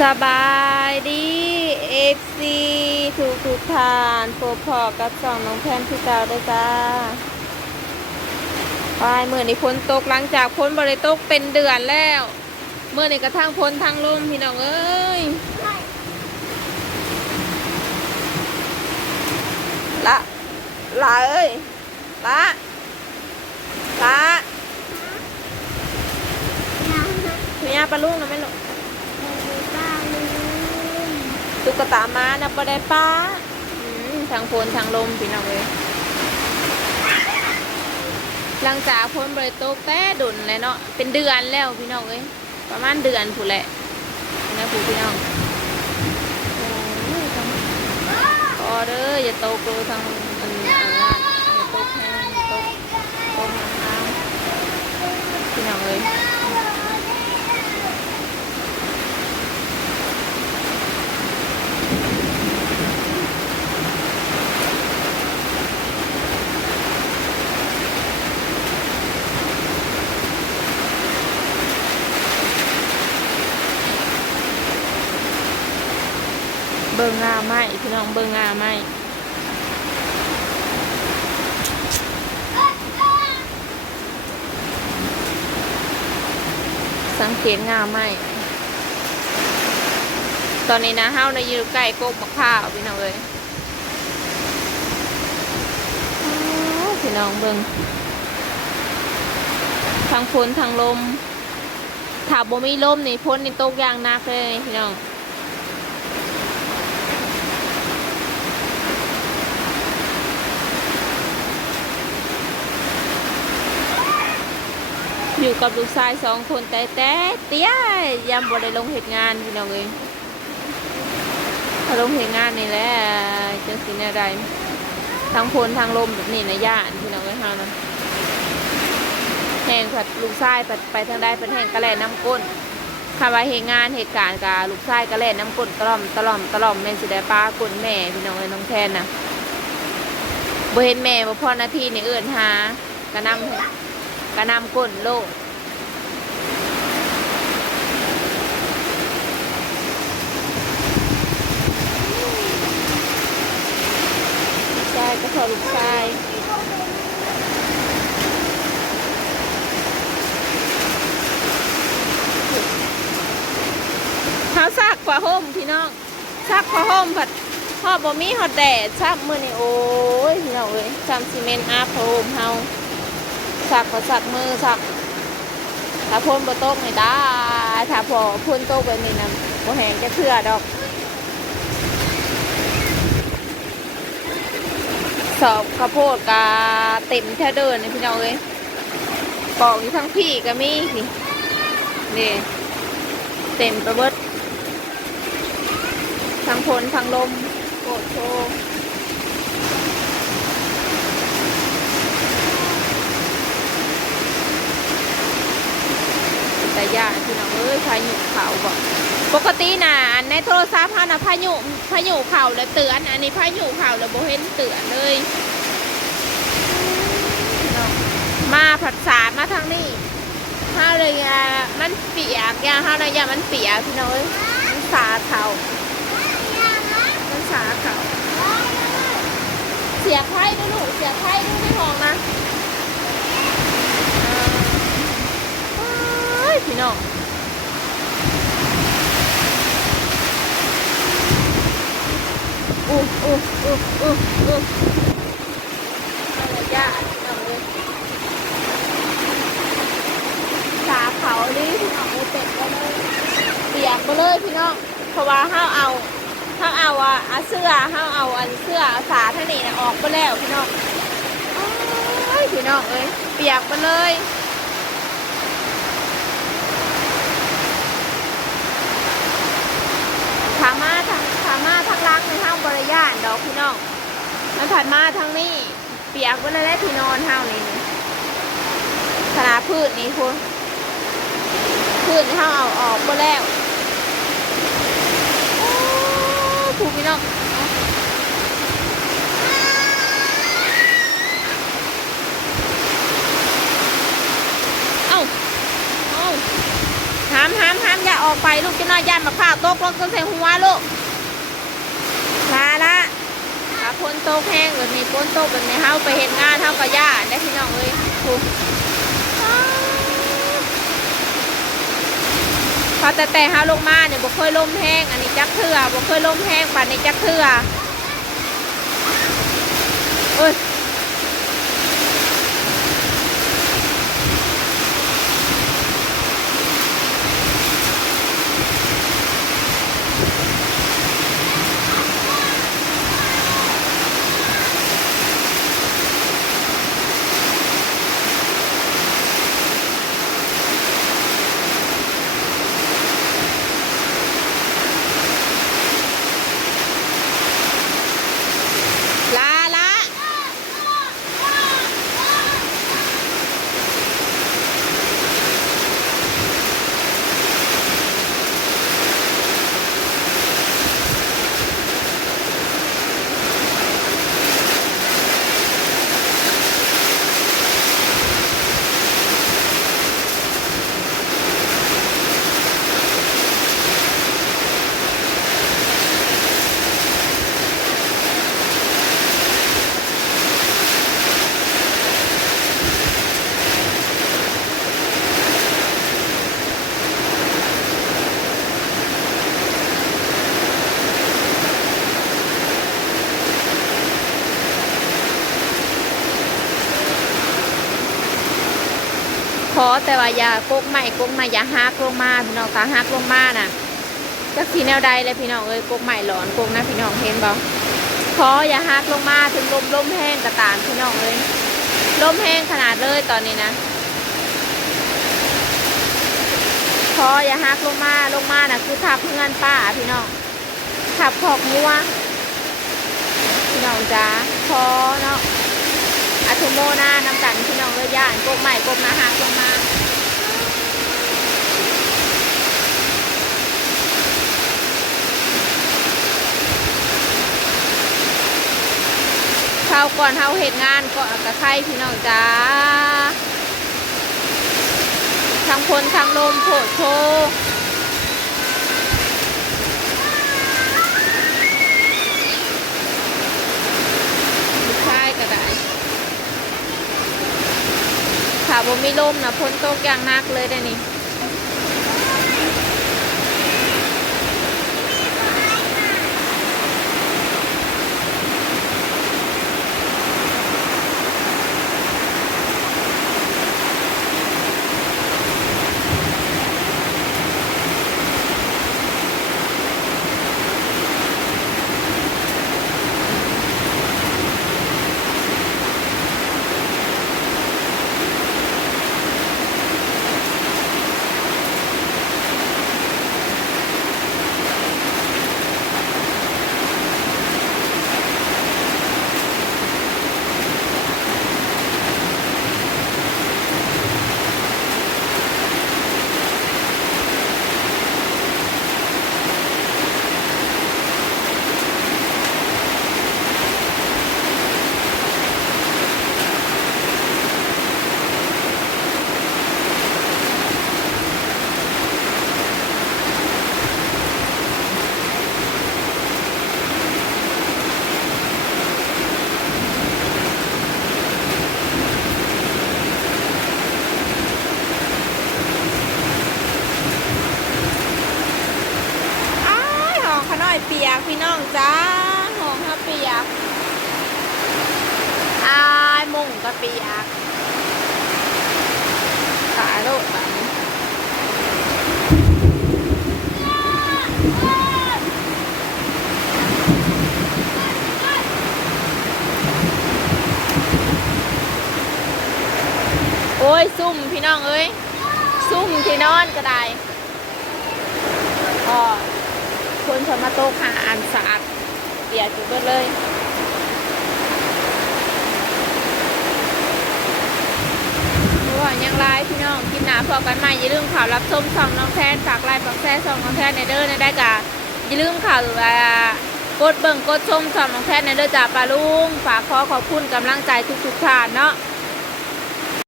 สบายดีเอฟซีทุกทุกๆทานพบพอกับสองน้องแพนพี่เจ้าด้วยจ้าปลายมื่อนี้ฝนตกหลังจากฝนบริตกเป็นเดือนแล้ว เมื่อนี้กระทั่งฝนทางลมพี่น้องเอ้ยละละเอ้ยละละพยาปลาลูกนะไม่หลง ตุ๊กตามานะประได้ป้าทางฝนทางลมพี่น้องเลยหลังจากพ้นบริโตกแต่ดุนแล้วเนาะเป็นเดือนแล้วพี่น้องเอ้ยประมาณเดือนผู้นแหละนะผู้พี่น้องโอ้ยทางพอเด้ออย่าตกเลยทางอันอันนั้นอย่าตกแห้งตกตกน้ำพี่น้องเลย เบิ่งงาไหมพี่น้องเบิ่งงาไหมสังเกตงาไหมตอนนี้นะเฮาในยู่ใกล้โกกมะพร้าวพี่น้องเลยพี่น้องเบิ่งทางฝนทางลมถ้าบ่มีลมนี่พ้นนี่ตกอย่างหนักเลยพี่น้อง อยู่กับลูกชายสองคนแต่แต่เตี้ยยามบ่ได้ลงเหตุงานพี่น้องเอ้ยลงเหตุงานนี่แหละจังสิแนวใดทั้งพลทางลมแบบนี้นะย่านพี่น้องเอ้ยเฮานะแห่งผัดลูกชายผัดไปทางใดเป็นแห่งกระแลน้ำก้นคำว่าเหตุงานเหตุการณ์กับลูกชายกระแลน้ำก้นตล่อมตล่อมตล่อมแม่สิได้ป้ากนแม่พี่น้องเอ้ยน้องแทนนะบ่เห็นแม่บ่พอนาทีนี่เอื้อนหากระนำ กระนำก้นโลกใช่ก็พอลูกชายเขาซักผ้าห่มพี่น้องซักผ้าห่มผัดพ่อบ่มีฮอดแดดซักมือนี่โอ้ยพี่น้องเอ้ยซัมซีเมนต์อาบผ้าห่มเฮา สักก็สักมือสัก ถ้าพ่นบะโต๊ะไม่ได้ ถ้าพอพ่นโต๊ะแบบนี้นะบ่แหงจะเชื่อดอก สอบข้าวโพดกาเต็มแท่เดินนี่พี่น้องเอ้ยปอกอยู่ทั้งพี่ก็มีนี่นี่เต็มไปเบิดทั้งพลทั้งลมโกดโช ยากพี่น้องเอ้ยพายุเขาบอกปกติน่ะอันในโทรศัพท์เฮานะพายุพายุเข่าแล้วเตือน อันนี้พายุเข่าแล้วบ่เห็นเตือนเลยมาผัดสาดมาทางนี้เฮาเลยอะมันเปียกอย่าเฮาเลยอย่ามันเปียกพี่น้อยมันสาเขามันสาเขาเสียไข่ด้วยลูกเสียไข่ด้วยในห้องนะอ่า เฮ้ย พี่น้องอู้อู้อู้อู้อู้เอาละย่าเอาเลยสาเขาดิพี่น้องเลยเป็ดก็เลยเปียกไปเลยพี่น้องเพราะว่าห้าเอาห้าเอาอะอะเสื้อห้าเอาอันเสื้อสาท่านี่นะออกไปแล้วพี่น้องเอ้ยพี่น้องเอ้ยเปียกไปเลย ขามาทางขามาทางล่างในห้าง บริยานดอกพี่น้องมันผ่านมาทางนี้เปียกไว้เลยแหละที่นอนห้านี่ขนาพืชนี่คุณพืชห้าเอาออกไปแล้วโอ้ผูพี่น้องเอาเอาห้ามห้ามห้ามอย่าออกไปลูกจะน้อยย่านมะพร้าวตกลงก็ใส่หัวลูก มาละถ้าฝนตกแห้งแบบนี้ฝนตกแบบนี้เฮาไปเห็นงานเฮาก็ย่าได้พี่น้องเอ้ยถูกพอแต่แต่เฮาลงมาเนี่ยบ่เคยลมแห้งอันนี้จักเทื่อบ่เคยลมแห้งป่านนี้จักเทื่อเอ้ย ลาละขอ แต่ว่าอย่าโกกใหม่โกกใหม่อย่าฮักลงมาพี่น้องค่ะฮักลงมาน่ะจักสีแนวใดเลยพี่น้องเอ้ยโกกใหม่หลอนโกกนะพี่น้องเห็นบ่ขออย่าฮักลงมาถึงลมลมแห้งกระตามพี่น้องเอ้ยลมแห้งขนาดเลยตอนนี้นะขออย่าฮักลงมาลงมาน่ะ คือทับเพื่อนป้าพี่น้องทับขอกงัวพี่น้องจ้าขอเนาะ หน้าน้ำกันพี่น้องเลยย่านกกใหม่กกนาหางลงมาเข้าก่อนเฮาเหตุงานก่อนกระไข่พี่น้องจ้าทั้งพลทั้งลมโผดโชใช่ก็ได้ ถ้าบ่มีลมนะพ้นตกอย่างนักเลยได้อนี่อ้ายห้ อยเปียกพี่น้องจ้าห้องเขาเปียกอ้ายมุงก็เปียกขาโลดแบบโอ้ย ซุ่มพี่น้องเอ้ย ซุ่มที่นอนก็ได้ก็ค นสมาโตกหาอันสะอาดเปียกจุดเบิดเลยว่ายังไลฟ์พี่น้องคลิปหนาพอกันใหม่อย่าลืมข่าวรับชมส่องน้องแทนฝากไลน์ฝากแซ่ส่องน้องแทนในเด้อในได้กะอย่าลืมข่าวว่ากดเบิ่งกดชมส่องน้องแทนในเด้อจ่าปลาลุงฝากขอขอบคุณกำลังใจทุกๆท่านเนาะ